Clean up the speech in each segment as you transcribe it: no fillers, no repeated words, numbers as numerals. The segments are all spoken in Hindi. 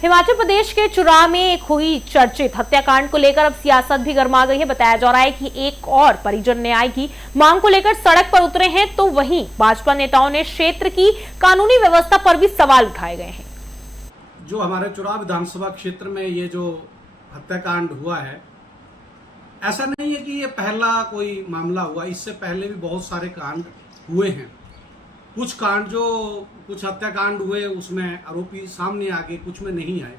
हिमाचल प्रदेश के चुरा में एक हुई चर्चित हत्याकांड को लेकर अब सियासत भी गर्मा गई है। बताया जा रहा है कि एक और परिजन न्याय की मांग को लेकर सड़क पर उतरे हैं, तो वहीं भाजपा नेताओं ने क्षेत्र की कानूनी व्यवस्था पर भी सवाल उठाए गए हैं। जो हमारे चुरा विधानसभा क्षेत्र में ये जो हत्याकांड हुआ है, ऐसा नहीं है कि ये पहला कोई मामला हुआ। इससे पहले भी बहुत सारे कांड हुए हैं। कुछ हत्याकांड हुए, उसमें आरोपी सामने आ गए, कुछ में नहीं आए।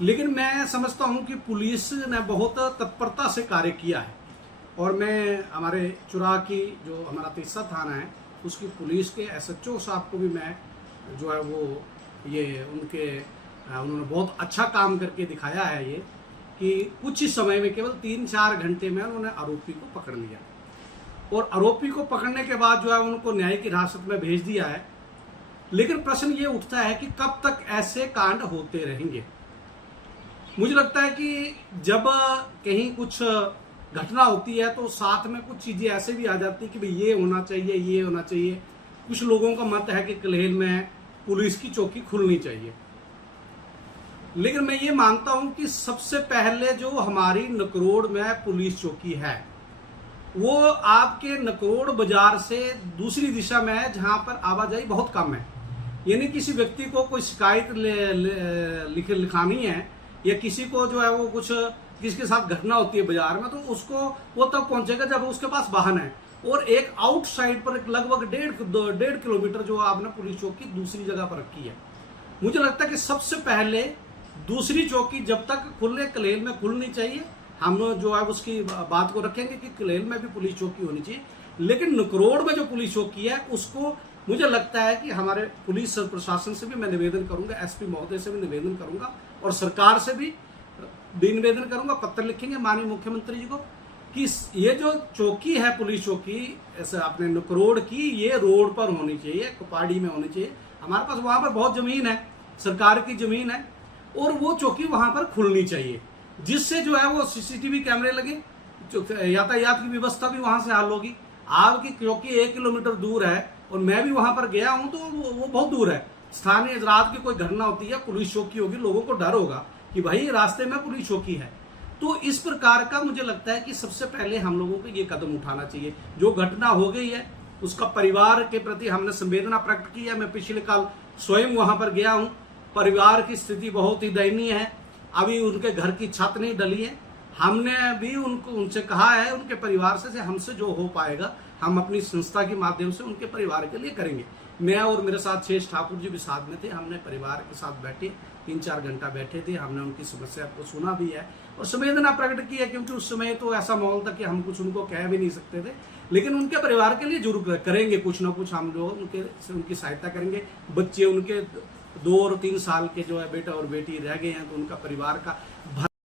लेकिन मैं समझता हूं कि पुलिस ने बहुत तत्परता से कार्य किया है। और मैं हमारे चुरा की जो हमारा तीसरा थाना है, उसकी पुलिस के SHO साहब को भी मैं जो है वो उन्होंने बहुत अच्छा काम करके दिखाया है। ये कि कुछ ही समय में, केवल 3-4 घंटे में उन्होंने आरोपी को पकड़ लिया। और आरोपी को पकड़ने के बाद जो है उनको न्याय की हिरासत में भेज दिया है। लेकिन प्रश्न ये उठता है कि कब तक ऐसे कांड होते रहेंगे। मुझे लगता है कि जब कहीं कुछ घटना होती है तो साथ में कुछ चीजें ऐसे भी आ जाती है कि भाई ये होना चाहिए, ये होना चाहिए। कुछ लोगों का मत है कि कलेल में पुलिस की चौकी खुलनी चाहिए। लेकिन मैं ये मानता हूं कि सबसे पहले जो हमारी नकरोड़ में पुलिस चौकी है, वो आपके नकरोड़ बाजार से दूसरी दिशा में है, जहां पर आवाजाही बहुत कम है। यानी किसी व्यक्ति को कोई शिकायत लिखानी है, या किसी को जो है वो कुछ किसी के साथ घटना होती है बाजार में, तो उसको वो तब पहुंचेगा जब उसके पास वाहन है। और एक आउटसाइड पर लगभग 1.5 किलोमीटर जो आपने पुलिस चौकी दूसरी जगह पर रखी है। मुझे लगता है कि सबसे पहले दूसरी चौकी जब तक खुले कलेल में खुलनी चाहिए। हम जो है उसकी बात को रखेंगे कि कलेल में भी पुलिस चौकी होनी चाहिए। लेकिन नकरोड़ में जो पुलिस चौकी है, उसको मुझे लगता है कि हमारे पुलिस प्रशासन से भी मैं निवेदन करूंगा, SP महोदय से भी निवेदन करूंगा, और सरकार से भी निवेदन करूंगा, पत्र लिखेंगे माननीय मुख्यमंत्री जी को कि ये जो चौकी है पुलिस चौकी ऐसे अपने नकरोड़ की, ये रोड पर होनी चाहिए, कुपाड़ी में होनी चाहिए। हमारे पास वहां पर बहुत जमीन है, सरकार की जमीन है, और वो चौकी वहां पर खुलनी चाहिए, जिससे जो है वो CCTV कैमरे लगे, यातायात की व्यवस्था भी वहां से हल होगी। आपकी चौकी 1 किलोमीटर दूर है, और मैं भी वहां पर गया हूं तो वो बहुत दूर है। स्थानीय रात की कोई घटना होती है, पुलिस चौकी होगी, लोगों को डर होगा कि भाई रास्ते में पुलिस चौकी है। तो इस प्रकार का मुझे लगता है कि सबसे पहले हम लोगों को ये कदम उठाना चाहिए। जो घटना हो गई है उसका परिवार के प्रति हमने संवेदना प्रकट की है। मैं पिछले कल स्वयं वहां पर गया हूं। परिवार की स्थिति बहुत ही दयनीय है। अभी उनके घर की छत नहीं डली है। हमने भी उनसे कहा है, उनके परिवार से हमसे जो हो पाएगा हम अपनी संस्था के माध्यम से उनके परिवार के लिए करेंगे। मैं और मेरे साथ शेष ठाकुर जी भी साथ में थे। हमने परिवार के साथ बैठे 3-4 घंटा बैठे थे। हमने उनकी समस्या को सुना भी है और संवेदना प्रकट की है, क्योंकि उस समय तो ऐसा माहौल था कि हम कुछ उनको कह भी नहीं सकते थे। लेकिन उनके परिवार के लिए जरूर करेंगे कुछ ना कुछ। हम लोग उनकी सहायता करेंगे। बच्चे उनके 2 और 3 साल के जो है बेटा और बेटी रह गए हैं, तो उनका परिवार का